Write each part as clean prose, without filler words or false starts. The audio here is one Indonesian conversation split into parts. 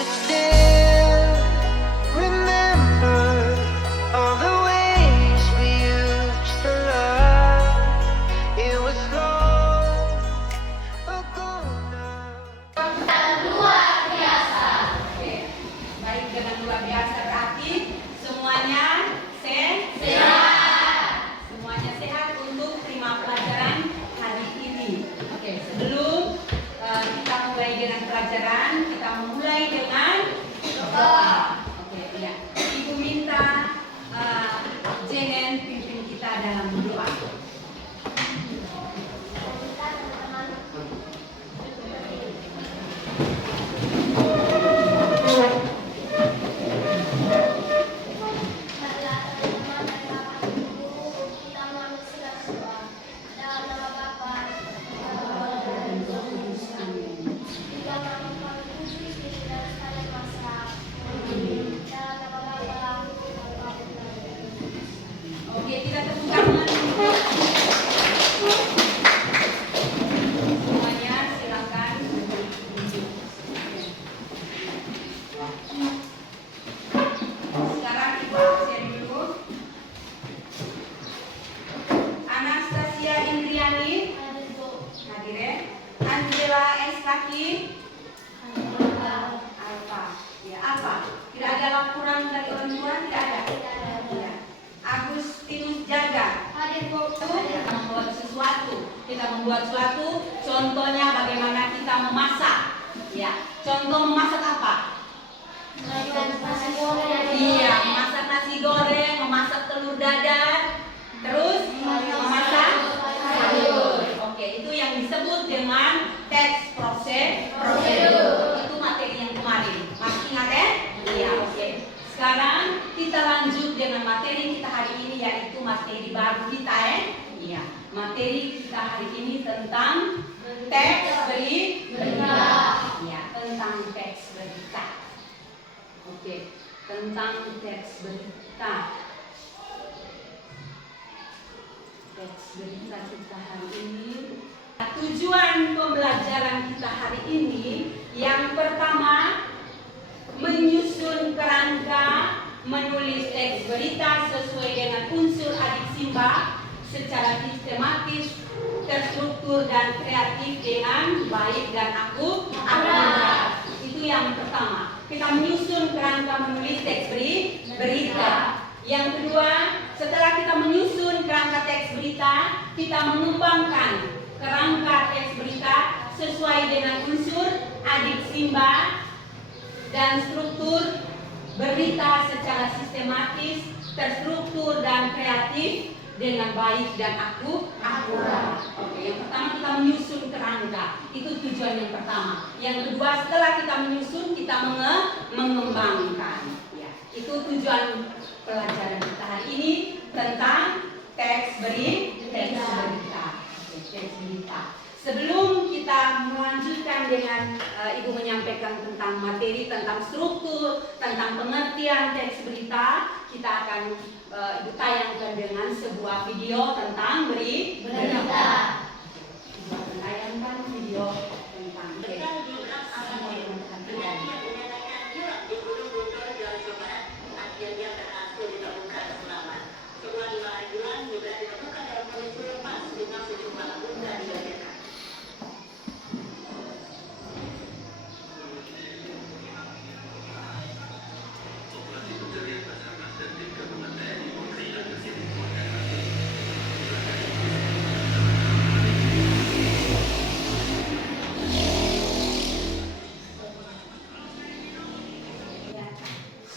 could still remember all the ways we used to love. It was long ago now. Luar biasa. Oke. Baik, dengan luar biasa berarti semuanya sehat. Semuanya sehat untuk terima pelajaran hari ini. Oke, sebelum kita mulai dengan pelajaran, kita memulai dengan doa. Oke, ya. Ibu minta Jenen pimpin kita dalam doa. Oke, kita tepuk tangan. Semuanya silakan. Sekarang Ibu absen dulu. Anastasia Indriani. Hadir ya. Angela S. Kaki. Alfa. Ya, apa? Tidak ada laporan dari orang tua? Tidak ada. Ya. Agustinus Jaga. Kita membuat sesuatu. Contohnya bagaimana kita memasak. Ya. Contoh memasak apa? Iya, memasak nasi goreng, memasak telur dadar, terus memasak sayur. Oke, itu yang disebut dengan teks prosedur. Itu materi yang kemarin. Masih ingat ya? Iya, oke. Sekarang kita lanjut dengan materi kita hari ini, yaitu materi baru kita ya. Iya, materi kita hari ini tentang teks berita. Iya, tentang teks berita. Oke, tentang teks berita. Teks berita kita hari ini. Tujuan pembelajaran kita hari ini yang pertama, menyusun kerangka menulis teks berita sesuai dengan unsur adiksimba secara sistematis, terstruktur dan kreatif dengan baik dan akurat. Itu yang pertama. Kita menyusun kerangka menulis teks berita. Yang kedua, setelah kita menyusun kerangka teks berita, kita mengembangkan kerangka teks berita sesuai dengan unsur adiksimba dan struktur berita secara sistematis, terstruktur dan kreatif dengan baik dan akurat. Oke, yang pertama kita menyusun kerangka. Itu tujuan yang pertama. Yang kedua, setelah kita menyusun, kita mengembangkan. Ya, itu tujuan pelajaran kita hari ini tentang teks berita. Teks berita. Sebelum kita melanjutkan dengan Ibu menyampaikan tentang materi, tentang struktur, tentang pengertian teks berita, kita akan Ibu tayangkan dengan sebuah video tentang berita. Ibu akan tayangkan video tentang berita.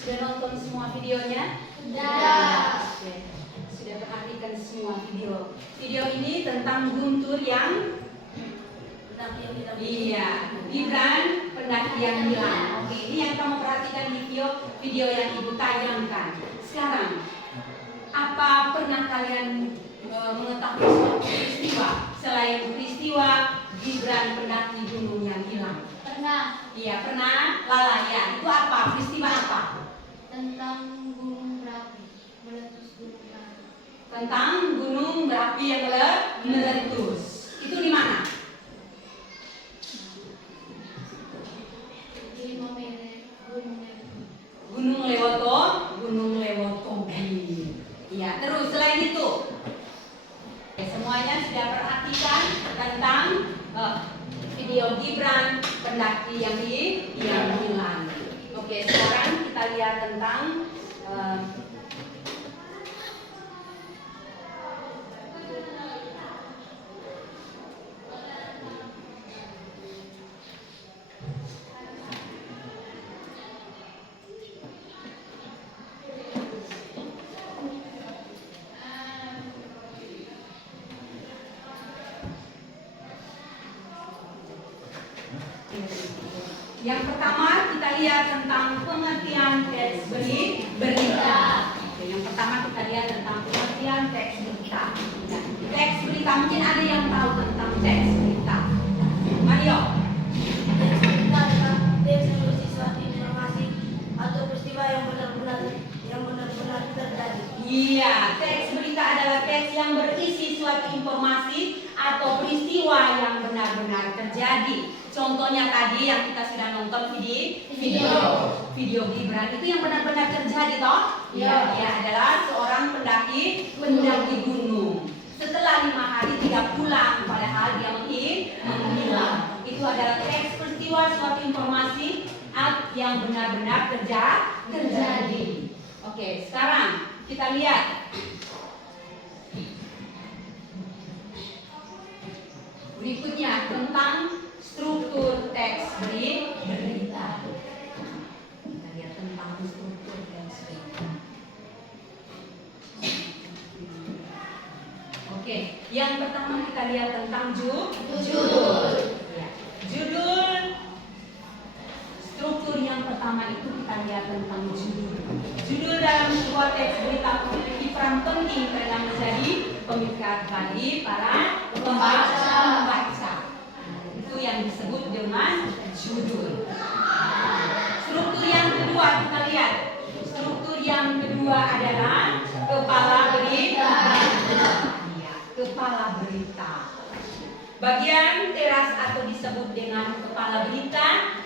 Sudah nonton semua videonya? Sudah. Oke. Sudah perhatikan semua video. Video ini tentang Guntur yang Gibran pendaki yang hilang. Oke, ini yang kamu perhatikan di video yang Ibu tayangkan. Sekarang, apa pernah kalian mengetahui suatu peristiwa selain peristiwa Gibran pendaki gunung yang hilang? Pernah. Iya, pernah. Lala, ya. Itu apa? Peristiwa apa? Tentang gunung berapi, meletus gunung berapi. Tentang gunung berapi yang meletus. Itu di mana? Di Maumere. Selain itu, semuanya sudah perhatikan tentang video Gibran pendaki yang hilang. Oke, sekarang kita lihat tentang yang pertama kita lihat tentang pengertian teks berita. Oke, yang pertama kita lihat tentang pengertian teks berita. Teks berita, mungkin ada yang tahu tentang teks berita. Mario. Teks berita adalah teks yang berisi suatu informasi atau peristiwa yang benar-benar terjadi. Iya, teks berita adalah teks yang berisi suatu informasi atau peristiwa yang benar-benar terjadi. Contohnya tadi yang kita sudah nonton video Gibran itu yang benar-benar terjadi toh? Ya. Dia adalah seorang pendaki gunung. Setelah 5 hari tidak pulang, padahal dia menghilang. Itu adalah teks peristiwa suatu informasi yang benar-benar terjadi. Oke, sekarang kita lihat berikutnya tentang struktur teks berita. Kita lihat tentang struktur teks berita. Oke, yang pertama kita lihat tentang judul. Ya. Judul. Struktur yang pertama itu kita lihat tentang judul. Judul dalam sebuah teks berita memiliki peran penting dalam menjadi pemikat bagi para pembaca. Itu yang disebut dengan judul. Struktur yang kedua kita lihat. Struktur yang kedua adalah kepala berita. Ya, kepala berita. Bagian teras atau disebut dengan kepala berita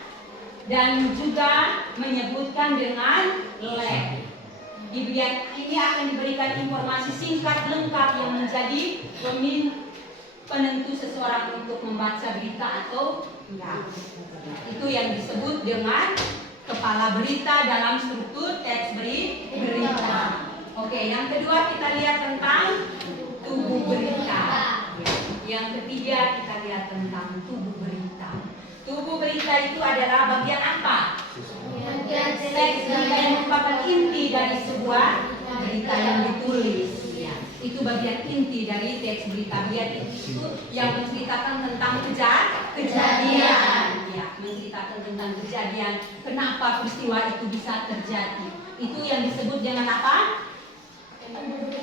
dan juga menyebutkan dengan leg. Ini akan diberikan informasi singkat lengkap yang menjadi penentu seseorang untuk membaca berita atau enggak. Itu yang disebut dengan kepala berita dalam struktur teks berita. Oke, yang kedua kita lihat tentang tubuh berita. Yang ketiga kita lihat tentang tubuh berita. Tubuh berita itu adalah bagian apa? Teks berita yang merupakan inti dari sebuah berita yang ditulis. Itu bagian inti dari teks berita. Bagian itu yang menceritakan tentang kejadian. Ya, menceritakan tentang kejadian. Kenapa peristiwa itu bisa terjadi? Itu yang disebut dengan apa?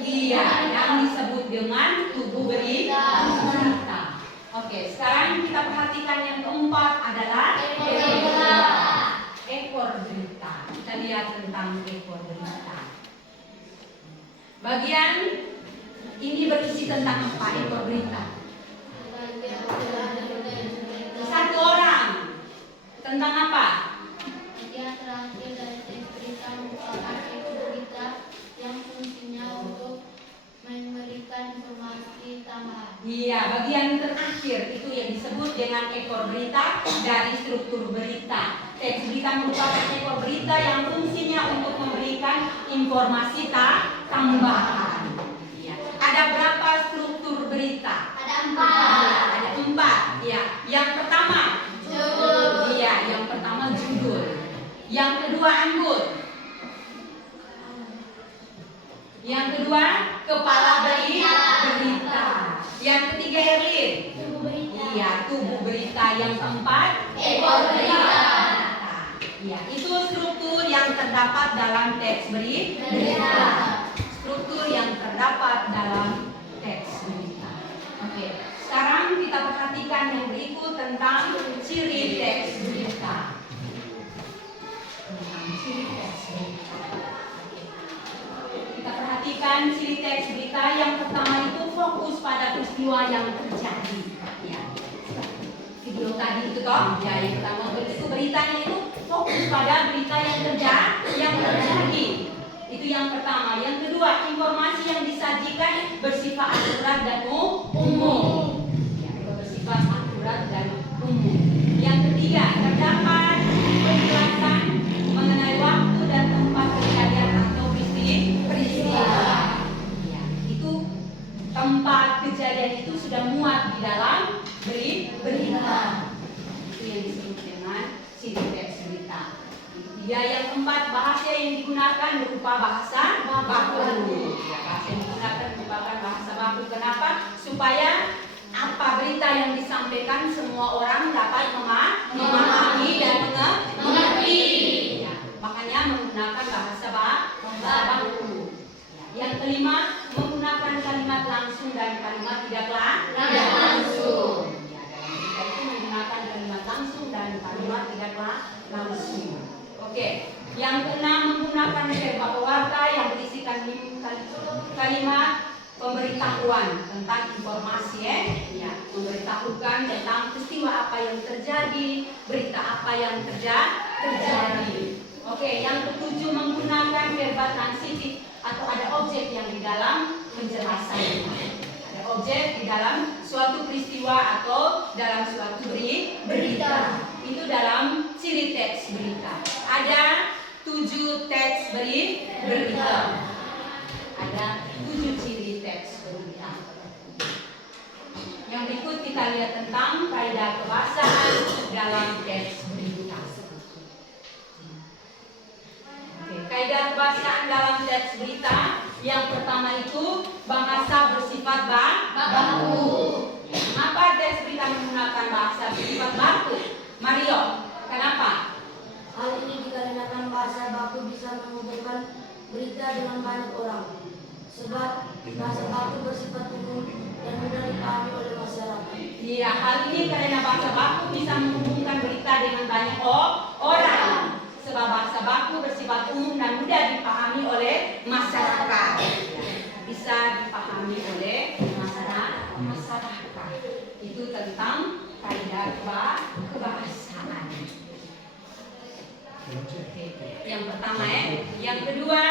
Iya, yang disebut dengan tubuh berita. Oke, sekarang kita perhatikan yang keempat adalah ekor berita. Kita lihat tentang ekor berita. Bagian ini berisi tentang apa ekor berita? Satu orang. Tentang apa? Bagian terakhir dari teks berita merupakan ekor berita yang fungsinya untuk memberikan informasi tambahan. Iya, bagian terakhir itu yang disebut dengan ekor berita dari struktur berita. Teks berita merupakan ekor berita yang fungsinya untuk memberikan informasi tambahan. Ya. Ada berapa struktur berita? Ada 4. Ada 4. Ya. Yang pertama Judul. Iya, yang pertama judul. Yang kedua anggur. Yang kedua kepala berita. Yang ketiga Erlin. Tubuh berita. Iya, tubuh berita. Yang keempat Ekor berita. Iya, itu struktur yang terdapat dalam teks berita. Struktur yang terdapat dalam teks berita. Oke, sekarang kita perhatikan yang berikut tentang ciri teks berita. Tentang ciri teks berita. Kita perhatikan ciri teks berita. Yang pertama itu fokus pada peristiwa yang terjadi. Ya. Video tadi itu toh, ya yang pertama itu beritanya itu fokus pada berita yang terjadi. Itu yang pertama. Yang kedua, informasi yang disajikan perhatikan bersifat akurat dan umum. Ya, bersifat akurat dan umum. Yang ketiga, terdapat penjelasan mengenai waktu dan tempat kejadian atau peristiwa. Ya, itu tempat kejadian itu sudah muat di dalam berita. Itu yang disebut dengan ciri teks berita. Ya, yang keempat, bahasa yang digunakan berupa bahasa baku. Ya, bahasa yang digunakan merupakan bahasa baku. Kenapa? Supaya apa berita yang disampaikan semua orang dapat memahami dan mengerti. Ya, makanya menggunakan bahasa baku. Ya, yang kelima, menggunakan kalimat langsung dan kalimat tidak langsung. Ya, dalam berita itu menggunakan kalimat langsung dan kalimat tidak langsung. Oke, yang keenam, menggunakan verba pewarta yang berisikan kalimat pemberitahuan tentang informasi, ya, memberitahukan tentang peristiwa apa yang terjadi, berita apa yang terjadi. Oke, yang ketujuh, menggunakan verba transitif atau ada objek yang di dalam penjelasan. Ada objek di dalam suatu peristiwa atau dalam suatu berita. Itu dalam ciri teks berita. Ada 7 teks berita. Ada 7 ciri teks berita. Yang berikut kita lihat tentang kaidah kebahasaan dalam teks berita. Oke, kaidah kebahasaan dalam teks berita. Yang pertama itu bahasa bersifat baku. Mengapa teks berita menggunakan bahasa bersifat baku? Mario, kenapa? Hal ini dikarenakan bahasa baku bisa menghubungkan berita dengan banyak orang. Sebab bahasa baku bersifat umum dan mudah dipahami oleh masyarakat. Iya, hal ini karena bahasa baku bisa menghubungkan berita dengan banyak orang. Sebab bahasa baku bersifat umum dan mudah dipahami oleh masyarakat. Bisa dipahami oleh masyarakat. Itu tentang kaidah kebahasaan. Yang pertama, yang kedua,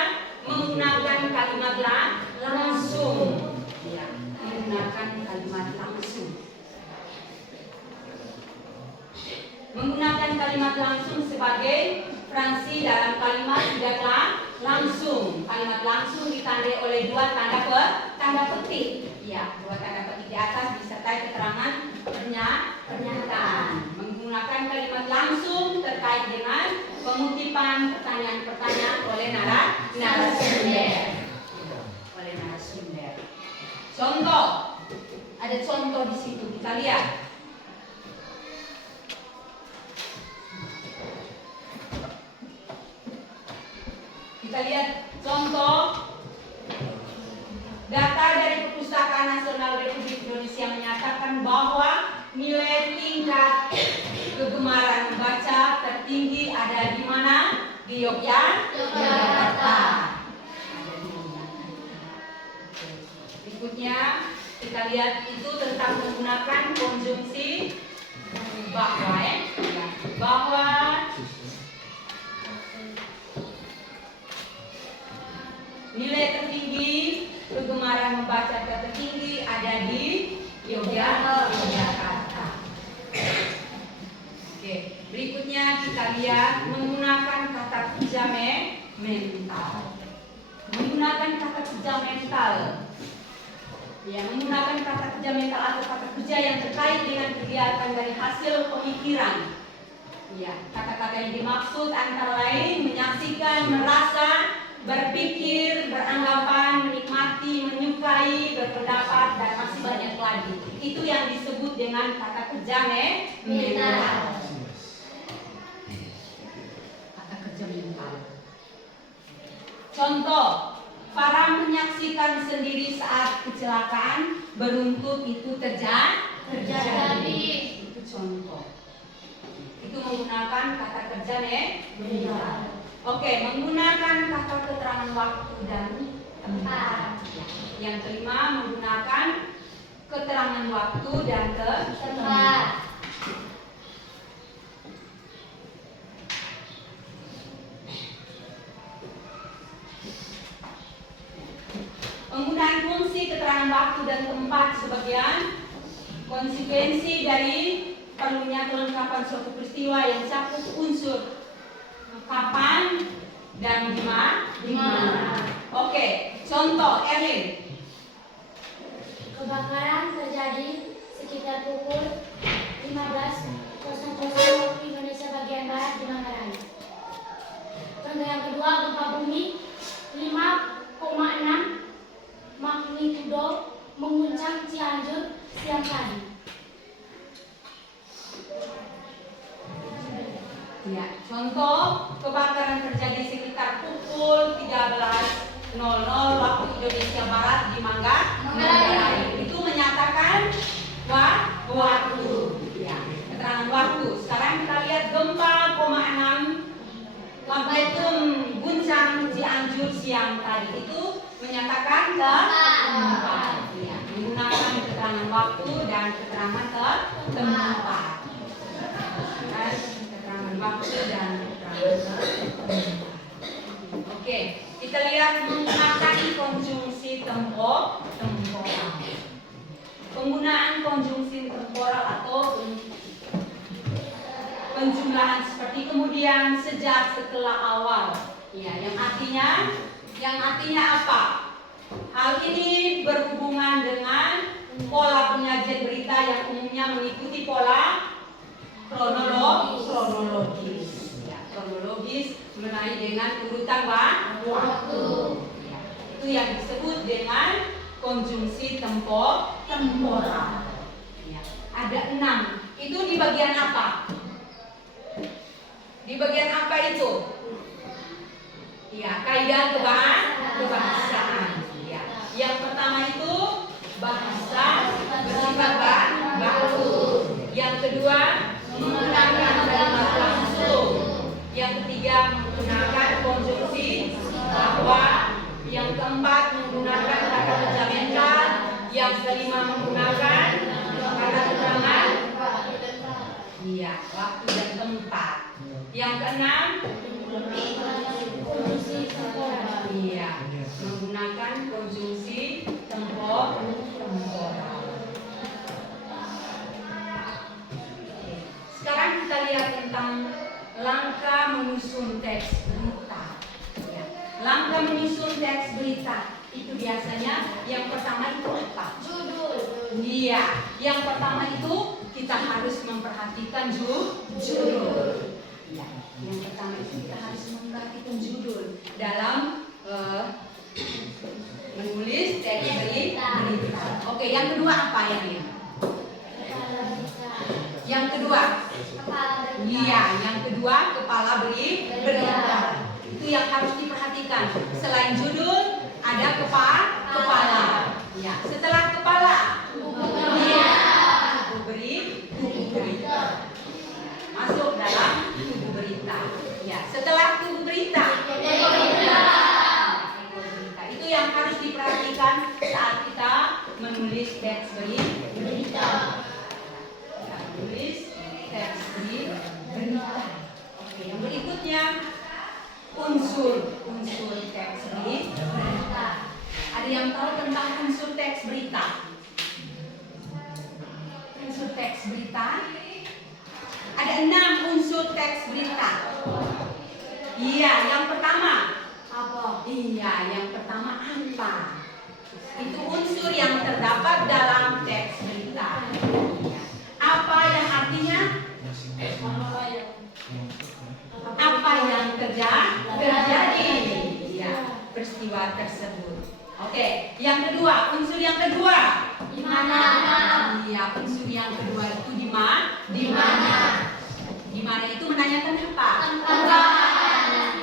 menggunakan kalimat langsung. Ya, menggunakan kalimat langsung. Menggunakan kalimat langsung sebagai fransi dalam kalimat tidak langsung. Kalimat langsung ditandai oleh 2 tanda petik. Ya, 2 tanda petik di atas disertai keterangan pernyataan. Menggunakan kalimat langsung terkait dengan pengutipan pertanyaan-pertanyaan oleh narasumber. Contoh, ada contoh di situ, kita lihat. Kita lihat contoh data dari Perpustakaan Nasional Republik Indonesia menyatakan bahwa nilai tingkat kegemaran membaca tertinggi ada di mana? Di Yogyakarta. Berikutnya kita lihat itu tentang menggunakan konjungsi bahwa, bahwa nilai tertinggi kegemaran membaca tertinggi ada di Yogyakarta. Oke, berikutnya kita lihat menggunakan kata kerja mental. Menggunakan kata kerja mental. Ya, menggunakan kata kerja mental atau kata kerja yang terkait dengan kegiatan dari hasil pemikiran. Ya, kata-kata yang dimaksud antara lain menyaksikan, merasa, berpikir, beranggapan, menikmati, menyukai, berpendapat, dan masih banyak lagi. Itu yang disebut dengan kata kerja mental. Kata kerja mental. Contoh, Farah menyaksikan sendiri saat kecelakaan beruntut itu terjadi. Itu contoh. Itu menggunakan kata kerja mental. Oke, menggunakan kata keterangan waktu dan tempat. Yang kelima, menggunakan keterangan waktu dan tempat. Penggunaan fungsi keterangan waktu dan tempat sebagian konsekuensi dari perlunya kelengkapan suatu peristiwa yang cakup unsur kapan dan di mana. Oke, contoh Erlin. Kebakaran terjadi sekitar pukul 15.00 waktu Indonesia bagian Barat di Manggarai. Contoh yang kedua, gempa bumi 5,6 magnitudo mengguncang Cianjur siang tadi. Ya, contoh kebakaran terjadi sekitar pukul 13.00 waktu Indonesia Barat di Manggarai. Itu menyatakan waktu. Ya, keterangan waktu. Sekarang kita lihat gempa 0,6 magnitudo guncang Cianjur siang tadi. Itu menyatakan tempat. Ya, menggunakan keterangan waktu dan keterangan tempat. Keterangan waktu dan keterangan tempat. Oke, kita lihat menggunakan konjungsi temporal. Penggunaan konjungsi temporal atau penjumlahan seperti kemudian, sejak, setelah, awal. Ya, yang artinya apa? Hal ini berhubungan dengan pola penyajian berita yang umumnya mengikuti pola kronologis. Ya, kronologis mengenai dengan urutan waktu. Ya, itu yang disebut dengan konjungsi temporal. Ya, ada 6. Itu di bagian apa? Di bagian apa itu? Ya, kaidah kebahasaan. Ya. Yang pertama itu bahasa bersifat baku. Yang kedua menggunakan kalimat langsung. Yang ketiga menggunakan konjungsi bahwa. Yang keempat menggunakan kata menjaminkan. Yang kelima menggunakan kata keterangan. Iya, waktu dan tempat. Yang keenam iya, menggunakan konjungsi temporal. Sekarang kita lihat tentang langkah menyusun teks berita. Ya. Langkah menyusun teks berita itu biasanya yang pertama itu apa? Judul. Iya, yang pertama itu kita harus memperhatikan judul. Ya, yang pertama itu kita harus memperhatikan judul dalam menulis teks berita. Oke, yang kedua apa ya? Yang kedua, iya, yang kedua kepala berita. Itu yang harus diperhatikan. Selain judul, ada kepala. Ya, setelah kepala, iya, buku berita. Masuk dalam buku berita. Ya, setelah buku berita, itu yang harus diperhatikan saat kita menulis teks berita. Menulis teks berita. Oke, yang berikutnya unsur teks berita. Ada yang tahu tentang unsur teks berita? Unsur teks berita ada 6 unsur teks berita. Iya, yang pertama apa? Iya, yang pertama apa? Itu unsur yang terdapat dalam teks berita. Apa yang artinya? Apa yang terjadi? Ya, peristiwa tersebut. Oke, yang kedua, unsur yang kedua. Di mana? Iya, unsur yang kedua itu di mana? Di mana itu menanyakan apa? Tempat.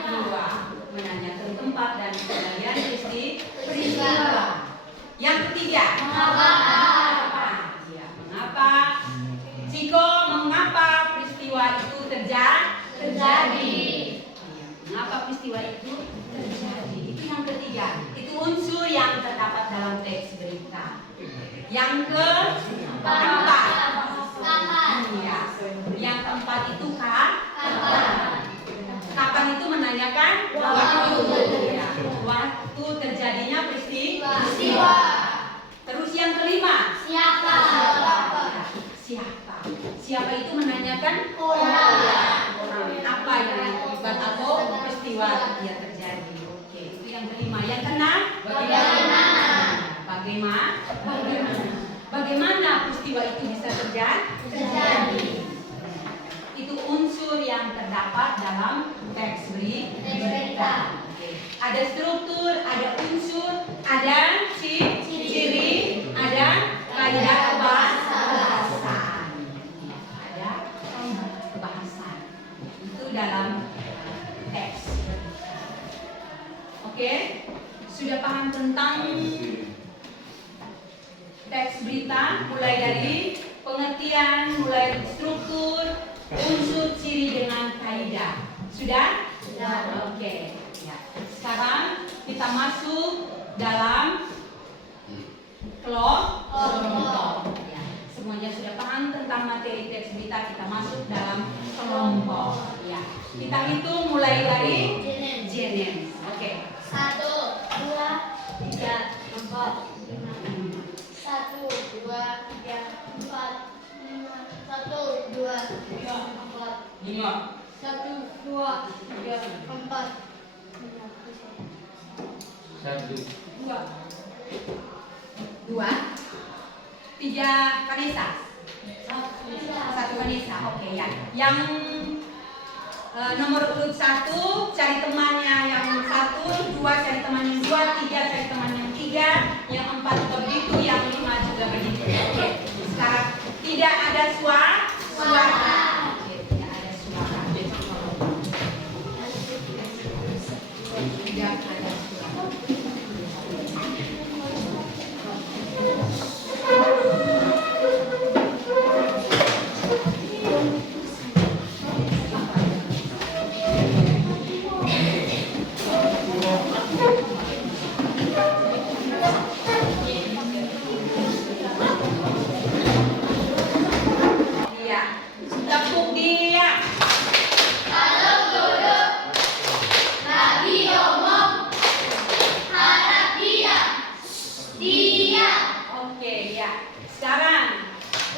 Kedua, menanyakan tempat dan kejadian peristiwa. Yang ketiga, mengapa? Ya, mengapa? Ciko, mengapa peristiwa itu terjadi? Ya, mengapa peristiwa itu terjadi? Itu yang ketiga. Itu unsur yang terdapat dalam teks berita. Yang keempat, iya, yang keempat itu kapan itu menanyakan waktu. Ya, waktu terjadinya peristiwa. Terus mahasiswa itu menanyakan orang apa yang terlibat atau peristiwa yang terjadi. Oke, itu yang kelima. Yang keenam, bagaimana peristiwa itu bisa terjadi. Itu unsur yang terdapat dalam teks berita. Oke. Ada struktur, ada unsur, ada ciri, ada kaidah kebahasan. Ada kebahasan. Itu dalam teks. Oke? Sudah paham tentang teks berita, mulai dari pengertian, mulai dari struktur, unsur, ciri dengan kaidah. Sudah? Oke. Ya. Sekarang kita masuk dalam kelompok. Ya. Semuanya sudah paham tentang materi teks berita, kita masuk dalam kelompok. Ya. Kita hitung mulai dari Jenis. Oke. 1, 2, 3, 4, 5. 1, 2, 3, 4, 5. 1, 2, 3, 4. 5. 1, 2, 3, 4. 2, 3 Vanessa. 1 Vanessa. Oke ya. Yang nomor urut 1 cari temannya yang 1, 2 cari teman yang 2, 3 cari teman yang 3, yang 4 begitu, yang 5 juga begitu. Oke. Sekarang tidak ada suara. Oke, tidak ada suara. Tidak ada suara. Iya. Tepuk dia. Oke, ya. Sekarang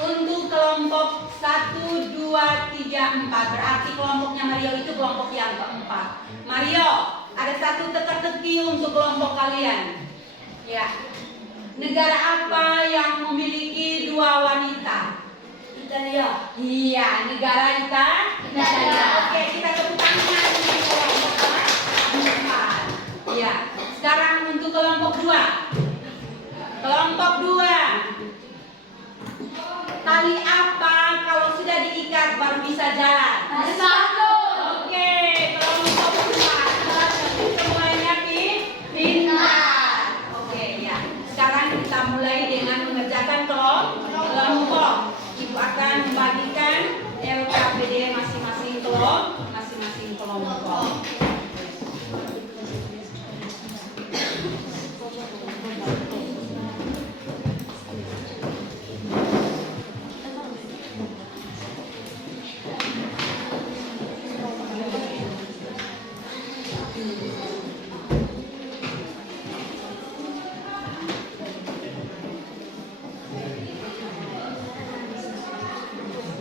untuk kelompok 1, 2, 3, 4. Berarti kelompoknya Mario itu kelompok yang keempat. Mario, ada satu teka-teki untuk kelompok kalian. Ya. Negara apa yang memiliki 2 wanita? Italia. Iya, negara Italia. Oke, kita tepuk tangan untuk kelompok keempat. Iya. Sekarang untuk kelompok 2. Kelompok 2. Tali apa kalau sudah diikat baru bisa jalan? Oke, kelompok 4. Semuanya pintar. Oke, ya. Sekarang kita mulai dengan mengerjakan kelompok. Ibu akan membagikan LKPD masing-masing kelompok.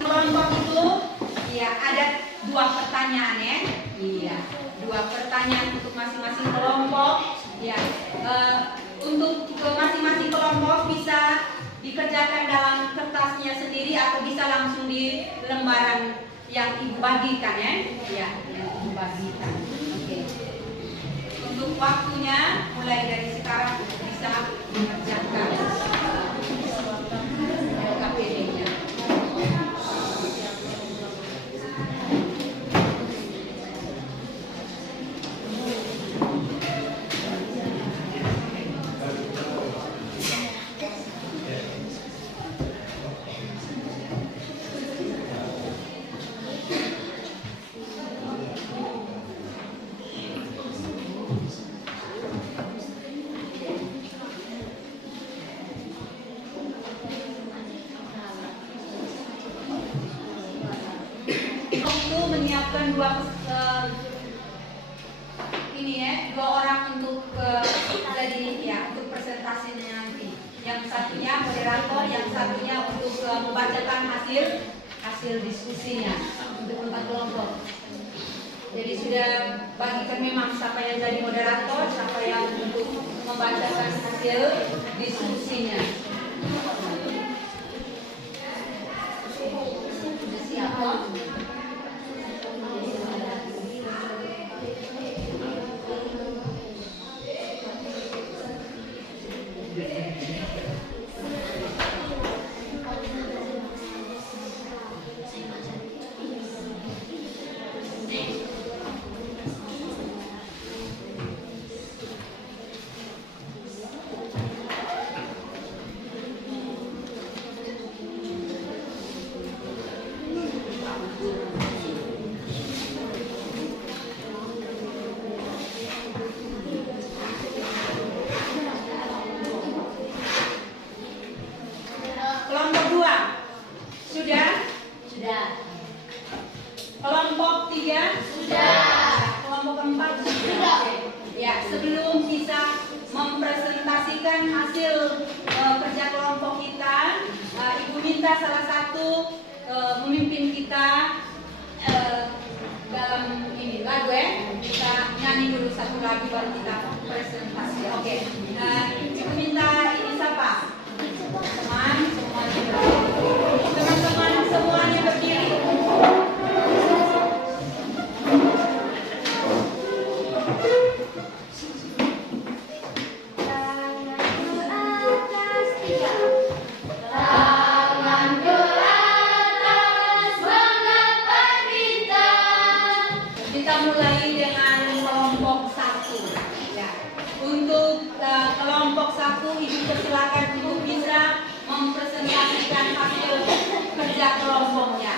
Kelompok itu ya ada 2 pertanyaan ya. Iya, 2 pertanyaan untuk masing-masing kelompok. Ya, untuk masing-masing kelompok bisa dikerjakan dalam kertasnya sendiri atau bisa langsung di lembaran yang ibu bagikan ya. Iya, yang ibu bagikan. Oke. Untuk waktunya mulai dari sekarang bisa mengerjakan LKPD-nya. Menyiapkan 2 orang untuk jadi ya untuk presentasinya nanti. Yang satunya moderator, yang satunya untuk membacakan hasil hasil diskusinya untuk 4 kelompok. Jadi sudah bagikan memang siapa yang jadi moderator, siapa yang untuk membacakan hasil diskusinya. Sudah siap, Pak? Kelompok 2 sudah? Sudah. Kelompok 3 Sudah. Kelompok 4 sudah. Ya, sebelum kita mempresentasikan hasil kerja kelompok kita, Ibu minta salah satu memimpin kita dalam ini lagu ya. Kita nyanyi dulu satu lagu baru kita presentasi. Oke. Ibu minta ini siapa? Teman-teman semuanya berdiri. Kita mulai dengan kelompok 1. Ya. Untuk kelompok 1, Ibu persilakan Ibu bisa mempresentasikan hasil kerja kelompoknya.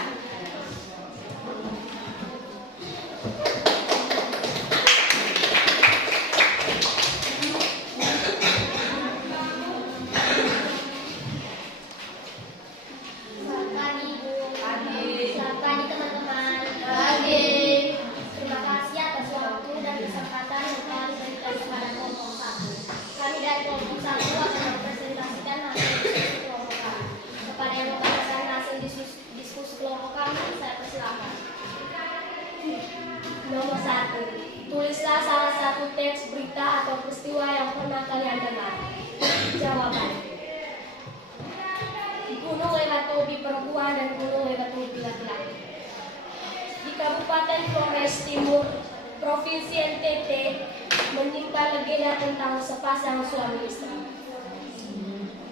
Selamat pagi, Bu. Pagi. Selamat pagi, teman-teman. Terima kasih atas waktu dan kesempatan yang telah diberikan kepada kelompok 1. Kami dari kelompok 1 akan mempresentasikan hasil diskusi kelompok kami. Kepada yang membacakan hasil diskusi kelompok kami, saya persilakan. Nomor 1. Tulislah salah satu teks berita atau peristiwa yang pernah kalian dengar. Jawaban. Gunung Lewatobi perempuan dan Gunung Lewatobi laki-laki. Di Kabupaten Flores Timur, Provinsi NTT, menimpa legenda tentang sepasang suami istri.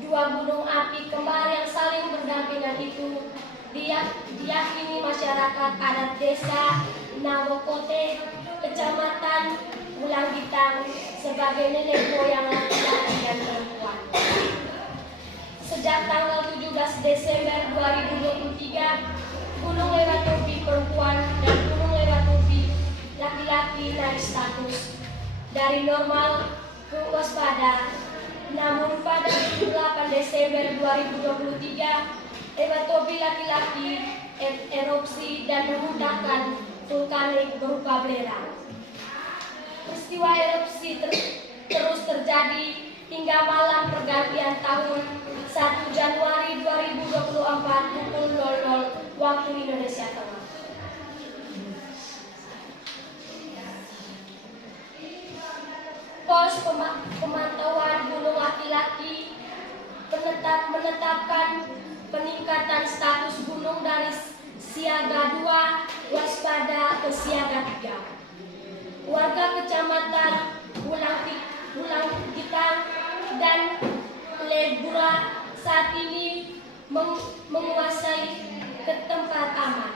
Dua gunung api kembar yang saling berdampingan itu diyakini masyarakat adat desa Nawokote, Kecamatan Bulangitang sebagai nenek moyang laki-laki dan perempuan. Sejak tanggal 17 Desember 2023, Gunung Lewatobi perempuan dan Gunung Lewatobi laki-laki naik status dari normal ke waspada. Namun pada 8 Desember 2023, Lewatobi laki-laki erupsi dan memuntahkan vulkanik berupa belerang. Peristiwa erupsi terus terjadi hingga malam pergantian tahun 1 Januari 2024 pukul 00 waktu Indonesia Tengah. Pos pemantauan gunung laki-laki menetapkan peningkatan status gunung dari siaga 2 waspada ke siaga 3. Warga Kecamatan Bulangitang dan Lebura saat ini menguasai ke tempat aman.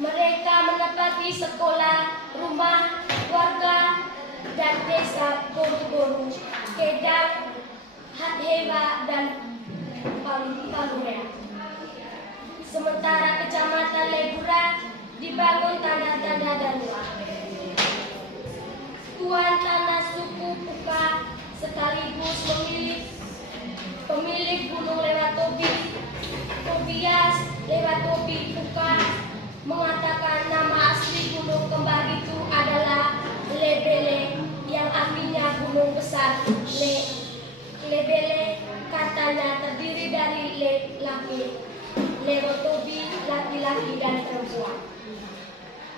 Mereka menempati sekolah, rumah, warga, dan desa Boru-Boru, Kedang, Hewa, dan Palurea. Sementara Kecamatan Lebura dibangun tanda-tanda darurat. Tuan tanah suku Puka sekaligus pemilik Gunung Lewatobi, Tobias Lewatobi Puka, mengatakan nama asli gunung kembar itu adalah Lebele, yang artinya gunung besar. Lebele katanya terdiri dari Lewotobi laki-laki dan perempuan.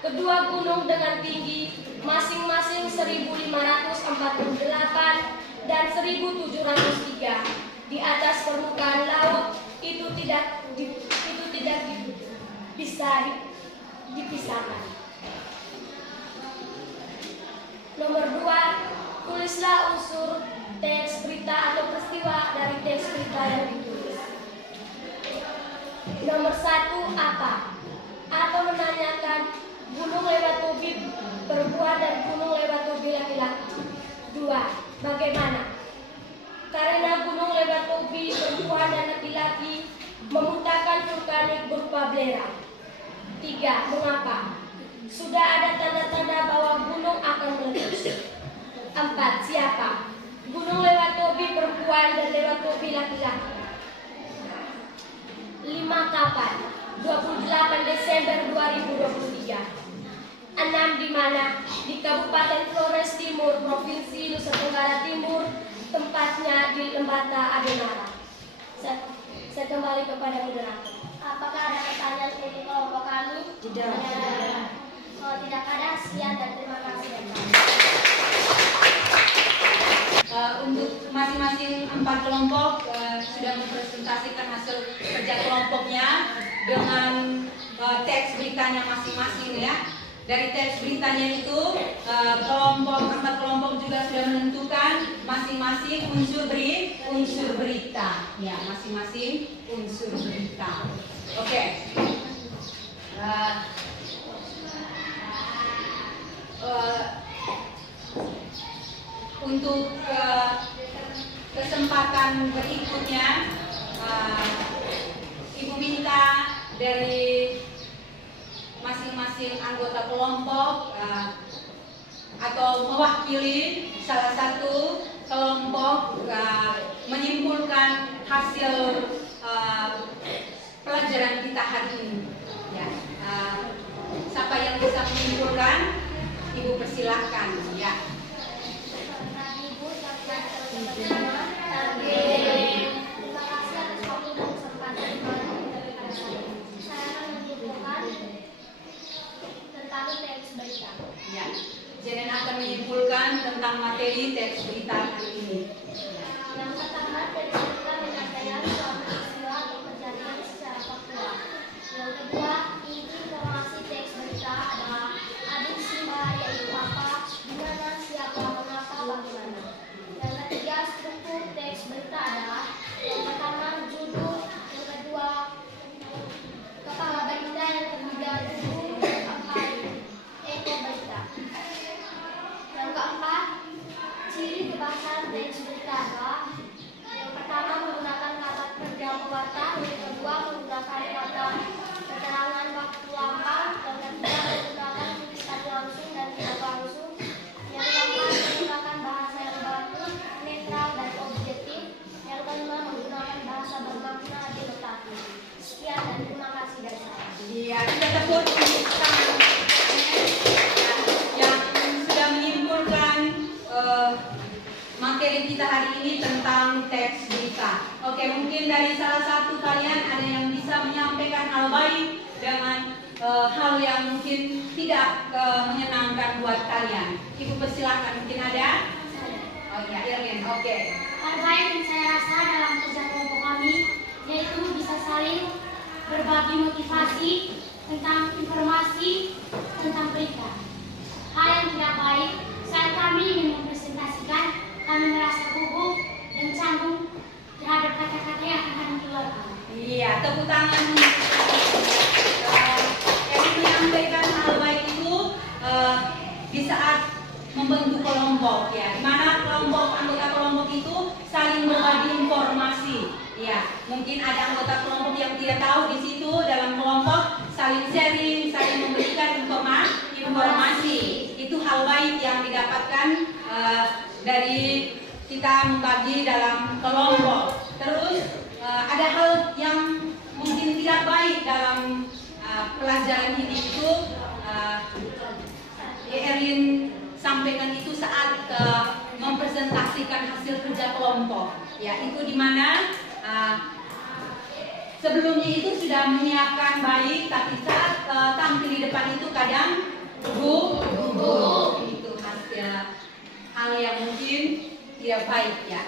Kedua gunung dengan tinggi masing-masing 1548 dan 1703 di atas permukaan laut itu tidak bisa dipisahkan. Nomor 2, tulislah unsur teks berita atau peristiwa dari teks berita yang ditulis. Nomor 1, apa? Atau menanyakan gunung Lewatobi perempuan dan gunung Lewatobi laki-laki. 2, bagaimana? Karena gunung Lewatobi perempuan dan laki-laki memuntahkan vulkanik berupa belerang. 3, mengapa? Sudah ada tanda-tanda bahwa gunung akan meletus. 4, siapa? Gunung Lewatobi perempuan dan Lewatobi laki-laki. 5, kapan? 28 Desember 2023. 6, di mana? Di Kabupaten Flores Timur, Provinsi Nusa Tenggara Timur, tempatnya di Lembata Adonara. Saya kembali kepada moderator. Apakah ada pertanyaan untuk kelompok kami? Tidak. Kalau tidak ada, sekian dan terima kasih. Untuk masing-masing 4 kelompok sudah mempresentasikan hasil kerja kelompoknya dengan teks beritanya masing-masing ya. Dari teks beritanya itu 4 kelompok juga sudah menentukan masing-masing unsur berita ya, masing-masing unsur berita. Oke. Untuk kesempatan berikutnya, Ibu minta dari masing-masing anggota kelompok atau mewakili salah satu kelompok menyimpulkan hasil pelajaran kita hari ini. Ya, siapa yang bisa menyimpulkan? Ibu persilahkan. Ya. Terima kasih atas waktu dan kesempatan yang diberikan saya. Saya akan menyimpulkan tentang teks berita. Ya. Jenen akan menyimpulkan tentang materi teks berita hari ini. Yang pertama, teks berita menyampaikan suatu peristiwa atau kejadian secara faktual. Yang kedua, inti informasi teks berita adalah adiksi bahaya itu apa, di mana, siapa, mengapa, bagaimana. Yang ketiga, struktur teks berita adalah yang pertama judul, yang kedua kepala berita, yang ketiga judul, yang keempat eko berita. Yang keempat, ciri kebahasan teks berita adalah yang pertama menggunakan kata kerja pewarta, yang kedua menggunakan kata keterangan waktu lampau, yang ketiga menggunakan tulisan langsung dan tidak langsung, yang keempat menggunakan bahasa yang baku, netral dan objektif, yang kelima menggunakan bahasa bermakna denotatif. Sekian dan terima kasih dari saya. Iya, kita tepuk tangan yang sudah menyimpulkan materi kita hari ini tentang teks berita. Oke, mungkin dari salah satu kalian ada yang bisa menyampaikan hal baik dengan hal yang mungkin tidak menyenangkan buat kalian. Ibu persilakan, mungkin ada? Oh iya, Irwin. Oke. Hal baik yang saya rasa dalam kerja kelompok kami yaitu bisa saling berbagi motivasi tentang informasi tentang berita. Hal yang tidak baik saat kami ingin mempresentasikan, kami merasa gugup dan canggung terhadap kata-kata yang akan kami keluarkan. Iya, tepuk tangan. Yang menyampaikan hal baik itu di saat membentuk kelompok ya, di mana anggota kelompok itu saling berbagi informasi. Ya, mungkin ada anggota kelompok yang tidak tahu di situ dalam kelompok saling sharing, saling memberikan informasi. Itu hal baik yang didapatkan dari kita membagi dalam kelompok. Terus ada hal yang mungkin tidak baik dalam pelajaran ini itu Erlin sampaikan itu saat mempresentasikan hasil kerja kelompok. Ya, itu di mana sebelumnya itu sudah menyiapkan baik, tapi saat tampil di depan itu kadang gugup. Itu hasil hal yang mungkin tidak baik ya.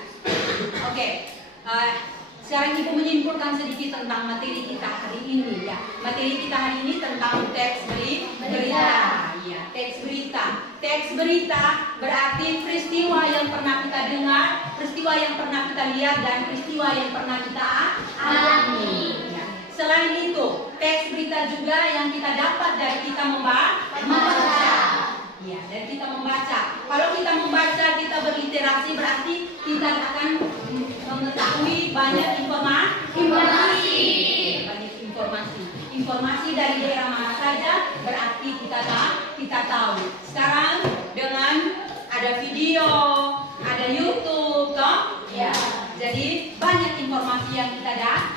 Oke, sekarang Ibu menyimpulkan sedikit tentang materi kita hari ini ya. Materi kita hari ini tentang teks berita. Ya, teks berita. Teks berita berarti peristiwa yang pernah kita dengar, peristiwa yang pernah kita lihat, dan peristiwa yang pernah kita alami. Ya. Selain itu, teks berita juga yang kita dapat dari kita membaca. Ya, dari kita membaca. Kalau kita membaca, kita berliterasi, berarti kita akan mengetahui banyak informasi. Informasi dari daerah mana saja, berarti kita tahu. Sekarang dengan ada video, ada YouTube, toh? Ya. Jadi banyak informasi yang kita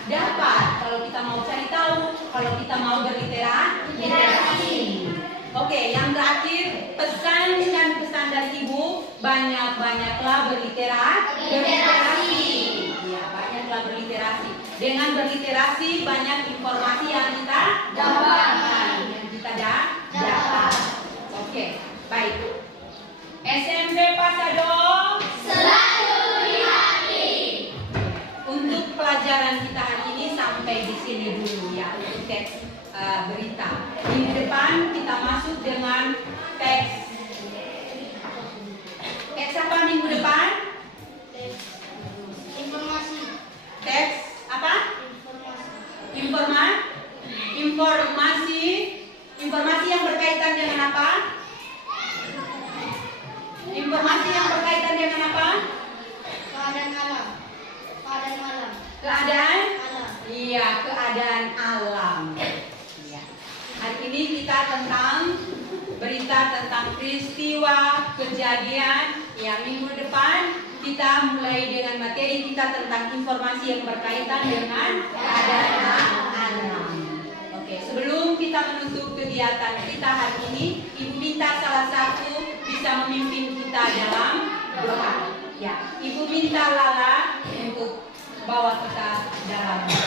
dapat. Kalau kita mau cari tahu, kalau kita mau berliterasi. Oke, yang terakhir pesan dari Ibu, banyak-banyaklah berliterasi. Ya, banyaklah berliterasi. Dengan berliterasi banyak informasi yang kita dapat. Oke, baik. SMP Pasado Selalu di hati. untuk pelajaran kita hari ini sampai di sini dulu ya, untuk teks berita. Minggu depan kita masuk dengan teks. Teks apa minggu depan? Informasi. Teks apa? Informasi yang berkaitan dengan apa? Informasi yang berkaitan dengan apa? Keadaan alam. Keadaan? Alam. Iya, keadaan alam. Iya. Hari ini kita tentang berita tentang peristiwa kejadian. Ya, minggu depan kita mulai dengan materi kita tentang informasi yang berkaitan dengan keadaan alam. Oke, sebelum kita menutup kegiatan kita hari ini, Ibu minta salah satu bisa memimpin kita dalam doa. Ya, Ibu minta Lala untuk bawa kita dalam doa.